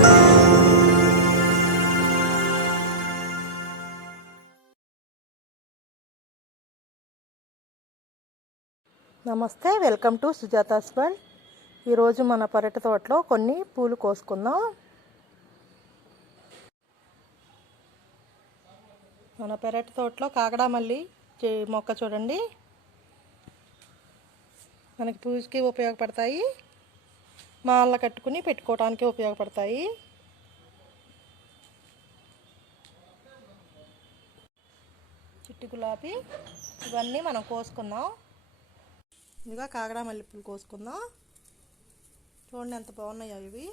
నమస్తే welcome to Sujata's world ఈరోజు మన పెరటి తోటలో కొన్ని పూలు కోసుకుందాం. మన పెరటి తోటలో కాకడా మల్లి చే- మొక్క చూడండి. మనకి పూజకి ఉపయోగపడతాయి. మాల కట్టుకుని పెట్టుకోవడానికి ఉపయోగపడతాయి. చిట్టి గులాబీ ఇవన్నీ మనం కోసుకుందాం. ఇదిగా కాగడా మల్లెపూలు కోసుకుందాం. చూడండి ఎంత బాగున్నాయో ఇవి.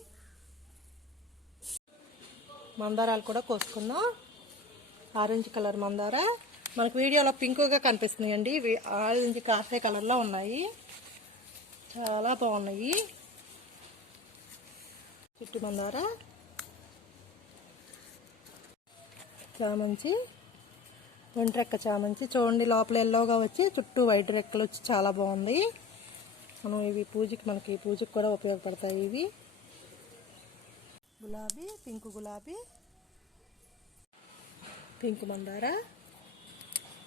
మందారాలు కూడా కోసుకుందాం. ఆరెంజ్ కలర్ మందార. మనకు వీడియోలో పింక్గా కనిపిస్తున్నాయండి. ఇవి ఆరెంజ్ కాసే కలర్లో ఉన్నాయి. చాలా బాగున్నాయి. చుట్టు మందార చామంచి ఒంటి చామంచి. చూడండి లోపల ఎల్లోగా వచ్చి చుట్టూ వైట్ రెక్కలు వచ్చి చాలా బాగుంది. మనం ఇవి పూజకి మనకి పూజకి కూడా ఉపయోగపడతాయి ఇవి. గులాబీ పింక్ గులాబీ. పింక్ మందార.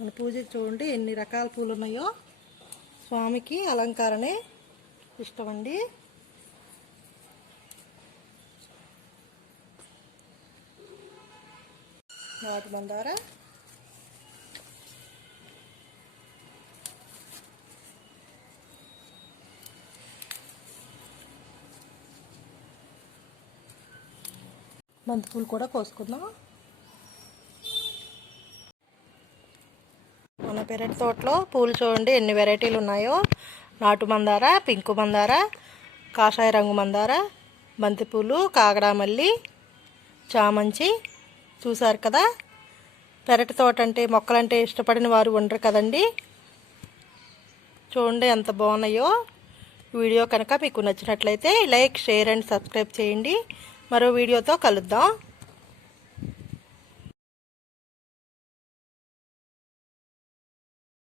మన పూజకి చూడండి ఎన్ని రకాల పూలు ఉన్నాయో. స్వామికి అలంకరణే ఇష్టమండి. నాటు మందార బంతిపూలు కూడా కోసుకుందాం మన పెరటి తోటలో పూలు చూడండి ఎన్ని వెరైటీలు ఉన్నాయో. నాటు మందార పింకు మందార కాషాయ రంగు మందార బంతిపూలు కాగడామల్లి చామంచి చూసారు కదా? పెరటి తోట అంటే మొక్కలంటే ఇష్టపడిన వారు ఉండరు కదండి. చూడండి ఎంత బాగున్నాయో. వీడియో కనుక మీకు నచ్చినట్లయితే లైక్ షేర్ అండ్ సబ్స్క్రైబ్ చేయండి. మరో వీడియోతో కలుద్దాం.